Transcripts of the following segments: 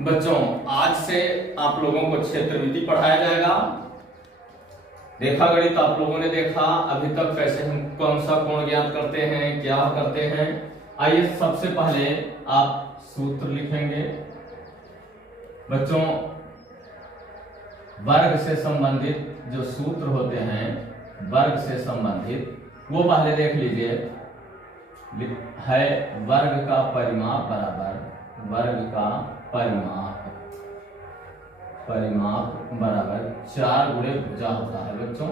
बच्चों आज से आप लोगों को क्षेत्रविधि पढ़ाया जाएगा। रेखागणित आप लोगों ने देखा अभी तक, कैसे हम कौन सा कोण ज्ञात करते हैं, क्या करते हैं। आइए सबसे पहले आप सूत्र लिखेंगे। बच्चों वर्ग से संबंधित जो सूत्र होते हैं, वर्ग से संबंधित वो पहले देख लीजिए। है वर्ग का परिमाप बराबर वर्ग का परिमाप बराबर 4 गुणे भुजा होता है। बच्चों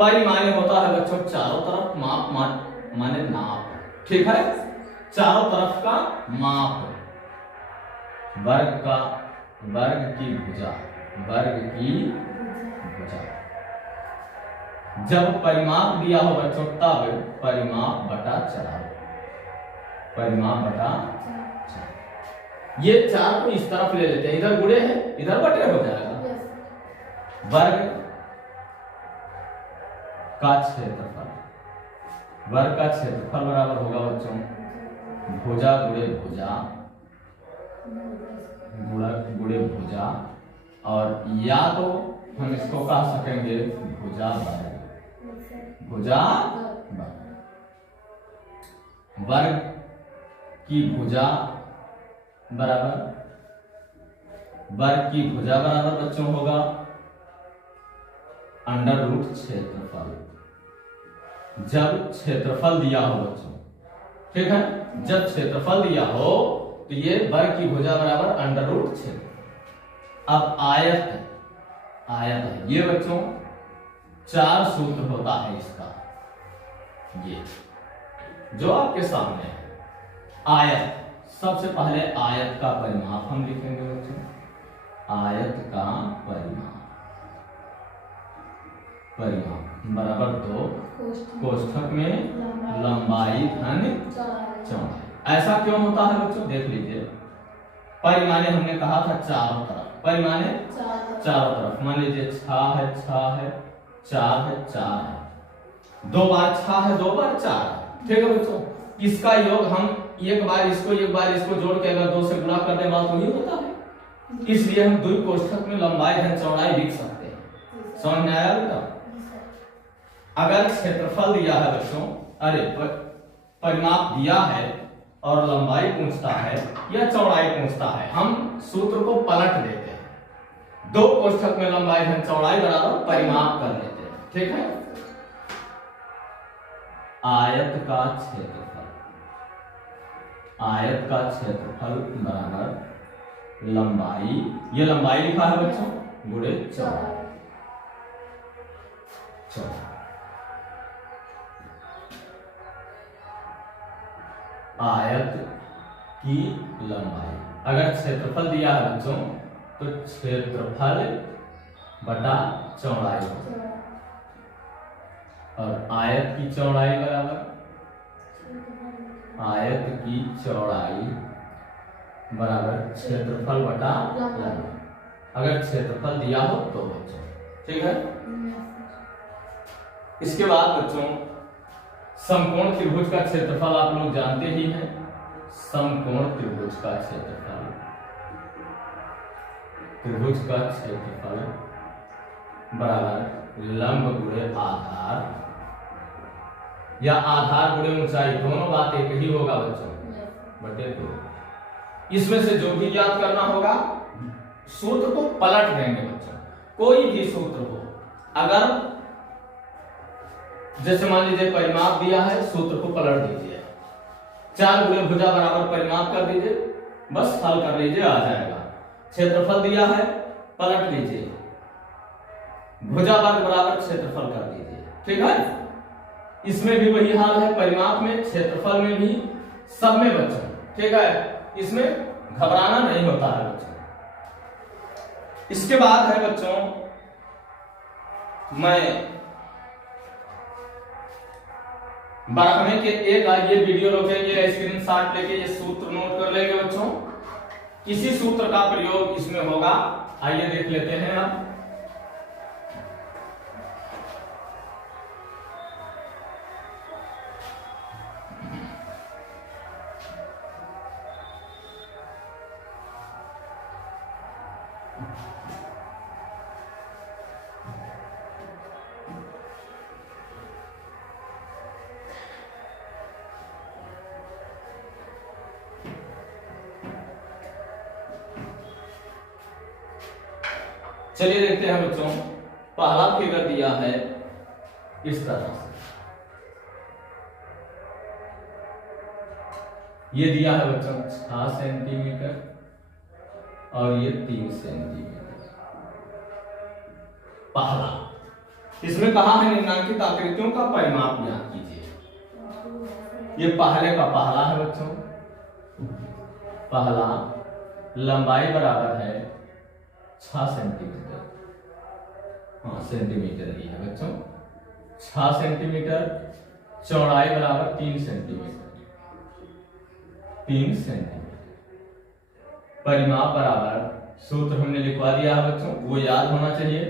परिमाने होता है बच्चों चारों तरफ, माप माने नाप, ठीक है, चारों तरफ का माप। वर्ग की भुजा जब परिमाप दिया हो बच्चों तब परिमाप बटा 4, ये 4 को इस तरफ ले लेते हैं, इधर गुणे है इधर बटे हो जाएगा। वर्ग का क्षेत्रफल बराबर होगा बच्चों भुजा गुणे भुजा, और या तो हम इसको कह सकेंगे भुजा वर्ग की भुजा बराबर बच्चों होगा अंडर रूट क्षेत्रफल। जब क्षेत्रफल दिया हो बच्चों, ठीक है, जब क्षेत्रफल दिया हो तो ये वर्ग की भुजा बराबर अंडर रूट क्षेत्र। अब आयत है ये बच्चों 4 सूत्र होता है इसका, ये जो आपके सामने है। आयत, सबसे पहले आयत का परिमाप हम लिखेंगे बच्चों। आयत का परिमाप बराबर 2 कोष्ठक में लंबाई धन चौड़ाई। ऐसा क्यों होता है बच्चों, देख लीजिए। परिमाने हमने कहा था चारों तरफ, परिमाने चारों तरफ। मान लीजिए 6 है 4 है 4 है, 2 बार 6 है 2 बार 4 है, ठीक है बच्चों। इसका योग हम एक बार इसको जोड़ के अगर 2 से गुणा कर दें बात वही होता है। इसलिए हम द्वि कोष्ठक में लंबाई धन चौड़ाई लिख सकते हैं। समझ में आया बेटा? अगर क्षेत्रफल दिया है बच्चों, परिमाप दिया है और लंबाई पूछता है या चौड़ाई पूछता है, हम सूत्र को पलट देते हैं। 2 कोष्ठक में लंबाई धन चौड़ाई बराबर परिमाप कर लेते हैं, ठीक है। आयत का क्षेत्रफल बराबर लंबाई, ये लंबाई लिखा है बच्चों गुणे चौड़ाई। आयत की लंबाई, अगर क्षेत्रफल दिया है बच्चों तो क्षेत्रफल बटा चौड़ाई, और आयत की चौड़ाई बराबर क्षेत्रफल बटा लंबाई। अगर क्षेत्रफल दिया हो तो बच्चों, ठीक है। इसके बाद बच्चों समकोण त्रिभुज का क्षेत्रफल आप लोग जानते ही हैं। समकोण त्रिभुज का क्षेत्रफल बराबर लंब गुणे आधार या आधार गुणे ऊंचाई, दोनों बात एक ही होगा बच्चों, बटे 2। इसमें से जो भी याद करना होगा सूत्र को पलट देंगे बच्चों। कोई भी सूत्र हो, अगर जैसे मान लीजिए परिमाप दिया है, सूत्र को पलट दीजिए। 4 गुणे भुजा बराबर परिमाप कर दीजिए, बस हल कर लीजिए, आ जाएगा। क्षेत्रफल दिया है, पलट लीजिए, भुजा वर्ग बराबर क्षेत्रफल कर दीजिए, ठीक है। इसमें भी वही हाल है, परिमाप में, क्षेत्रफल में भी, सब में बच्चों, ठीक है। इसमें घबराना नहीं होता है बच्चों। इसके बाद है बच्चों, मैं 12वें के एक ये वीडियो रोकेंगे, स्क्रीनशॉट लेके ये सूत्र नोट कर लेंगे बच्चों। किसी सूत्र का प्रयोग इसमें होगा, आइए देख लेते हैं अब। चलिए देखते हैं बच्चों, पहला फिगर दिया है इस तरह से, ये दिया है बच्चों 6 सेंटीमीटर और ये 3 सेंटीमीटर। पहला, इसमें कहा है निम्नांकित आकृतियों का परिमाप ज्ञात कीजिए। ये पहले का पहला है बच्चों, पहला लंबाई बराबर है 6 सेंटीमीटर, हाँ सेंटीमीटर ही है बच्चों, 6 सेंटीमीटर। चौड़ाई बराबर 3 सेंटीमीटर, 3 सेंटीमीटर। परिमाप बराबर, सूत्र हमने लिखवा दिया है बच्चों, वो याद होना चाहिए,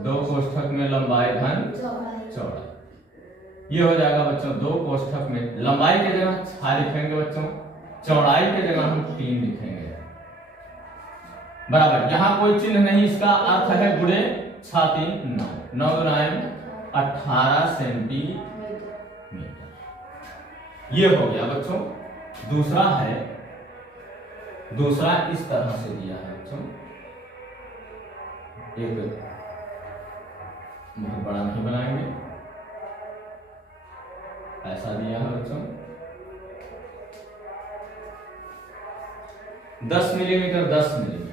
2 कोष्ठक में लंबाई धन चौड़ाई। ये हो जाएगा बच्चों 2 कोष्ठक में लंबाई के जगह 6 लिखेंगे बच्चों, चौड़ाई के जगह हम 3 लिखेंगे बराबर। यहां कोई चिन्ह नहीं, इसका अर्थ है गुणे 6 3 9, 9 18 सेंटीमीटर। ये हो गया बच्चों। दूसरा है, दूसरा इस तरह से दिया है बच्चों, एक बहुत बड़ा नहीं बनाएंगे, ऐसा दिया है बच्चों 10 मिलीमीटर 10 मिलीमीटर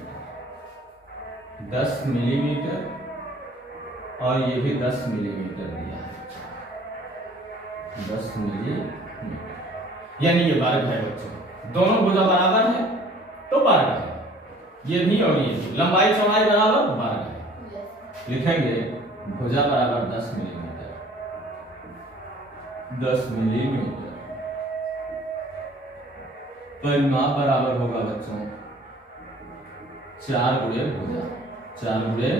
10 मिलीमीटर और ये भी 10 मिलीमीटर दिया है, 10 मिलीमीटर, यानी ये वर्ग है बच्चों। दोनों भुजा बराबर है तो वर्ग है, ये भी और ये भी, लंबाई चौड़ाई बराबर वर्ग है। लिखेंगे भुजा बराबर 10 मिलीमीटर, 10 मिलीमीटर। परिमाप बराबर होगा बच्चों 4 गुणे भुजा, 4 गुणे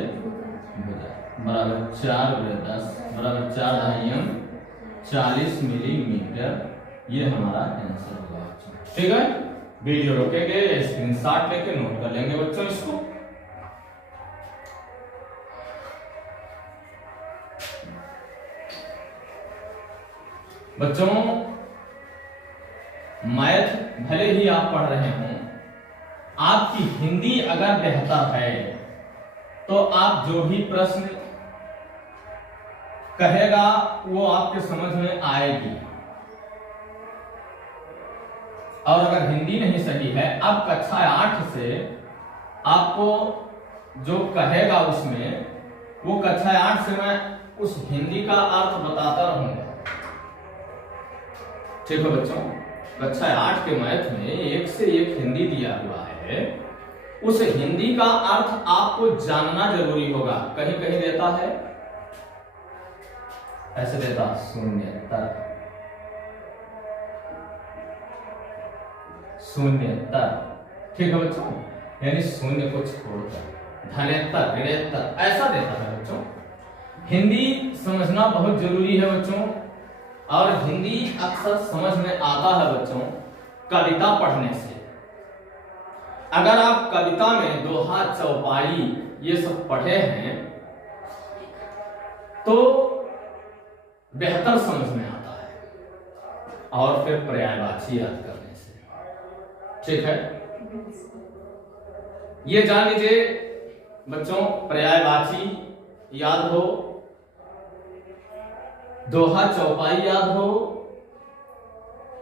भुजा बराबर 4 गुणे 10 बराबर 4 दाहियम 40 मिलीमीटर। ये हमारा आंसर होगा बच्चों। ठीक है, वीडियो रोकेंगे, स्क्रीनशॉट लेके नोट कर लेंगे बच्चों इसको। बच्चों मैथ भले ही आप पढ़ रहे हों, आपकी हिंदी अगर बेहतर है तो आप जो भी प्रश्न कहेगा वो आपके समझ में आएगी, और अगर हिंदी नहीं सही है, अब कक्षा 8 से आपको जो कहेगा उसमें, वो कक्षा 8 से मैं उस हिंदी का अर्थ बताता रहूंगा। ठीक है बच्चों, कक्षा 8 के मैथ में एक से एक हिंदी दिया हुआ है, उस हिंदी का अर्थ आपको जानना जरूरी होगा। कहीं कहीं देता है ऐसे, देता शून्यतर, शून्यतर, ठीक है बच्चों, यानी शून्य को छोड़कर धनेतर ऋणेतर ऐसा देता है बच्चों। हिंदी समझना बहुत जरूरी है बच्चों, और हिंदी अक्सर समझ में आता है बच्चों कविता पढ़ने से। अगर आप कविता में दोहा चौपाई ये सब पढ़े हैं तो बेहतर समझ में आता है, और फिर पर्यायवाची याद करने से। ठीक है, ये जान लीजिए बच्चों, पर्यायवाची याद हो, दोहा चौपाई याद हो,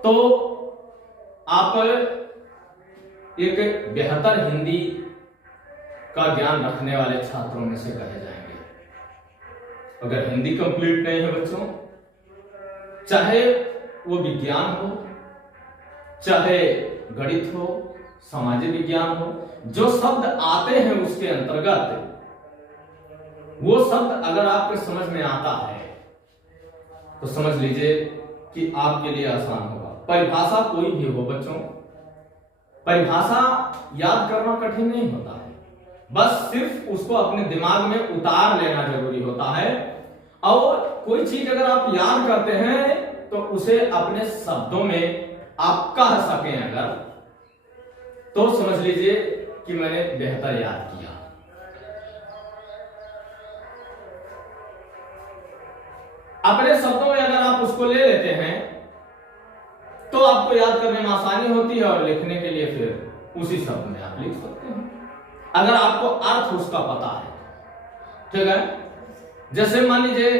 तो आप एक बेहतर हिंदी का ज्ञान रखने वाले छात्रों में से कहे जाएंगे। अगर हिंदी कंप्लीट नहीं है बच्चों, चाहे वो विज्ञान हो, चाहे गणित हो, सामाजिक विज्ञान हो, जो शब्द आते हैं उसके अंतर्गत, वो शब्द अगर आपके समझ में आता है तो समझ लीजिए कि आपके लिए आसान होगा। परिभाषा कोई भी हो बच्चों, परिभाषा याद करना कठिन नहीं होता है, बस सिर्फ उसको अपने दिमाग में उतार लेना जरूरी होता है। और कोई चीज अगर आप याद करते हैं तो उसे अपने शब्दों में आप कह सकें अगर, तो समझ लीजिए कि मैंने बेहतर याद किया। अपने शब्दों में अगर आप उसको ले लेते हैं तो आपको याद करने में आसानी होती है, और लिखने के लिए फिर उसी शब्द में आप लिख सकते हैं, अगर आपको अर्थ उसका पता है। ठीक है। जैसे मान लीजिए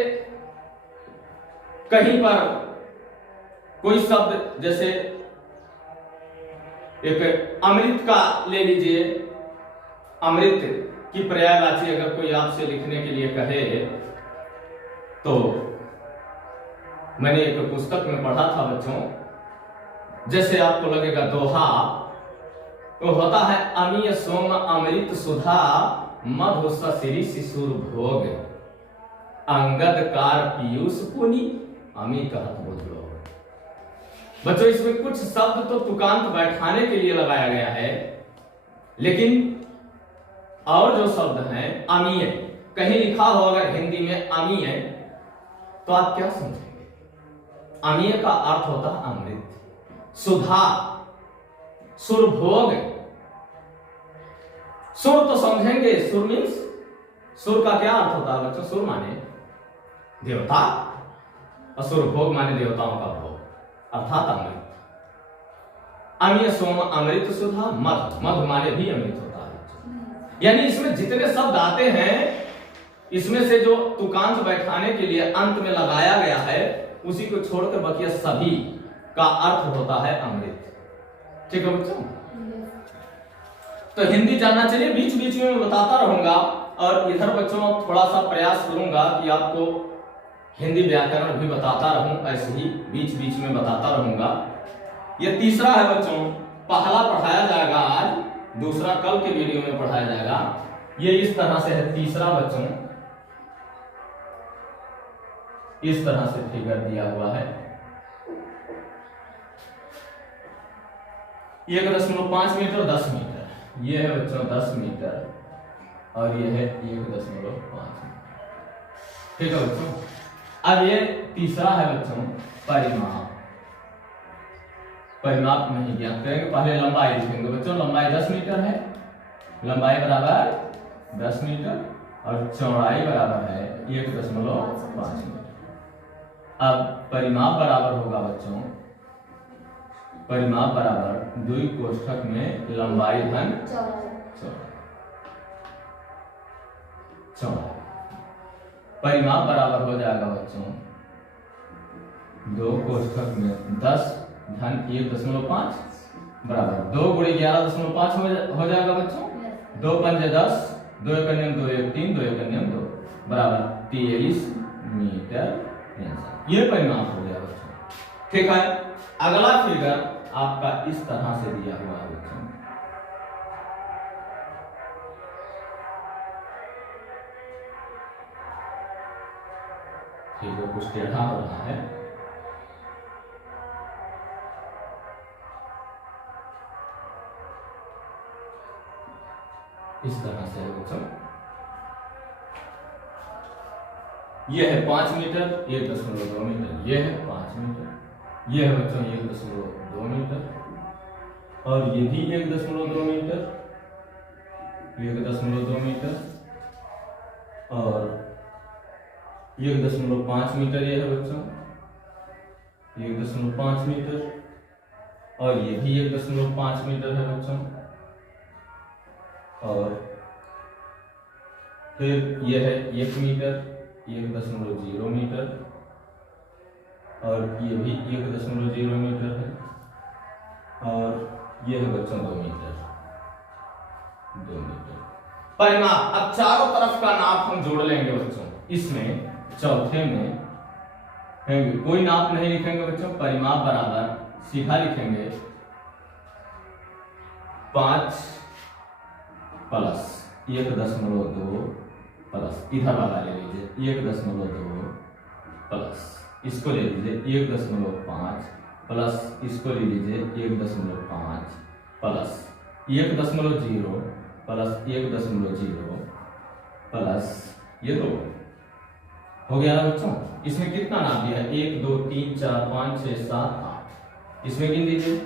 कहीं पर कोई शब्द, जैसे एक अमृत का ले लीजिए, अमृत की पर्यायवाची अगर कोई आपसे लिखने के लिए कहे, तो मैंने एक पुस्तक में पढ़ा था बच्चों, जैसे आपको लगेगा दोहा, तो होता है अमीय सोम अमृत सुधा मधु ससरी शिशुर भोग अंगद कार पीयूष पुनि अमी कहत बोझ। बच्चों इसमें कुछ शब्द तो तुकांत बैठाने के लिए लगाया गया है, लेकिन और जो शब्द हैं अमीय, कहीं लिखा हो अगर हिंदी में अमीय, तो आप क्या समझेंगे? अमीय का अर्थ होता है अमृत, सुधा, सुरभोग। सुर तो समझेंगे, सुर मीन्स, सुर का क्या अर्थ होता है बच्चों? सुर माने देवता, और सुरभोग माने देवताओं का भोग, अर्थात अमृत। अमीय सोम अमृत सुधा मधु, मधु माने भी अमृत होता है। यानी इसमें जितने शब्द आते हैं, इसमें से जो तुकांत बैठाने के लिए अंत में लगाया गया है, उसी को छोड़कर बाकी सभी का अर्थ होता है अमृत। ठीक है बच्चों? तो हिंदी जानना चाहिए, बीच बीच में मैं बताता रहूंगा, और इधर बच्चों थोड़ा सा प्रयास करूंगा कि आपको हिंदी व्याकरण भी बताता रहूं, ऐसे ही बीच बीच में बताता रहूंगा। ये तीसरा है बच्चों, पहला पढ़ाया जाएगा आज, दूसरा कल के वीडियो में पढ़ाया जाएगा। ये इस तरह से है तीसरा बच्चों, इस तरह से फिगर दिया हुआ है, 1.5 मीटर 10 मीटर, ये है बच्चों 10 मीटर, और ये है 1.5 मीटर। ठीक है बच्चों? अब ये तीसरा है बच्चों परिमाप। परिमाप नहीं ज्ञात करेंगे, पहले लंबाई लिखेंगे बच्चों। लंबाई 10 मीटर है, लंबाई बराबर 10 मीटर, और चौड़ाई बराबर है 1.5 मीटर। अब परिमाप बराबर होगा बच्चों, परिमाप बराबर 2 कोष्ठक में लंबाई धन चौड़ाई। परिमाप बराबर हो जाएगा बच्चों 2 कोष्ठक में 10 धन 1.5 बराबर 2 गुणे 11.5 हो जाएगा बच्चों। 2 पंजे 10, 2 एकन्यम 2 1 3, 2 एकन्यम 2 बराबर 23 मीटर। ये परिमाप हो गया बच्चों। ठीक है, अगला फिगर आपका इस तरह से दिया हुआ है बच्चों। ठीक है, कुछ टेढ़ा हो रहा है। इस तरह से है बच्चों। ये है 5 मीटर, 1.2 मीटर, ये है 5 मीटर, ये है बच्चों 1.2 मीटर, और ये भी 1.2 मीटर, 1.2 मीटर, और 1.5 मीटर ये है बच्चों, 1.5 मीटर, और ये भी 1.5 मीटर है बच्चों, और फिर ये है 1 मीटर, 1.0 मीटर, और ये भी 1.0 मीटर है, और ये है बच्चों 2 मीटर, 2 मीटर। परिमाप, अब चारों तरफ का नाप हम जोड़ लेंगे बच्चों। इसमें चौथे में कोई नाप नहीं लिखेंगे बच्चों। परिमाप बराबर सीधा लिखेंगे 5 प्लस 1.2 प्लस, इधर वाला ले लीजिए 1.2 प्लस, इसको ले लीजिए 1.5 प्लस, इसको ले लीजिए 1.5 प्लस 1.0 प्लस 1.0 प्लस ये 2 हो गया ना बच्चों। इसमें कितना नाप दिया है? 1 2 3 4 5 6 7 8। इसमें गिन दीजिए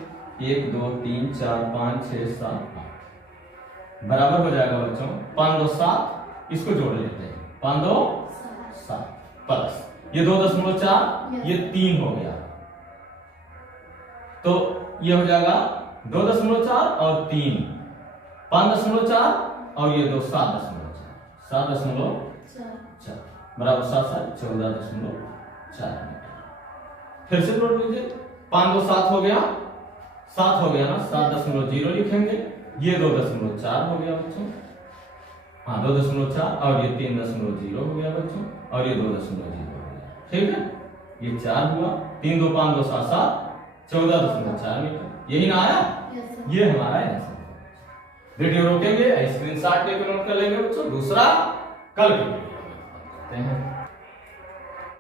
1 2 3 4 5 6 7 8 बराबर हो जाएगा बच्चों 5 2 7। इसको जोड़ लेते हैं 5 2 7 प्लस ये 2.4, ये 3 हो गया, तो ये हो जाएगा 2.4 और 3 5.4, और ये 2 7.4 4 बराबर 14.4 मीटर। फिर से नोट लीजिए, 5 2 7 हो गया, 7 हो गया ना, 7.0 लिखेंगे, ये 2.4 हो गया बच्चों, हाँ 2.4, और ये 3.0 हो गया बच्चों, और ये 2.0 हो गया, ठीक है। ये 4 हुआ, 3 2 5 2 7 7 14.4 मीटर, यही ना आया? ये हमारा आंसर। वीडियो रोकेंगे, स्क्रीनशॉट लेकर नोट कर लेंगे बच्चों, दूसरा कल के हैं।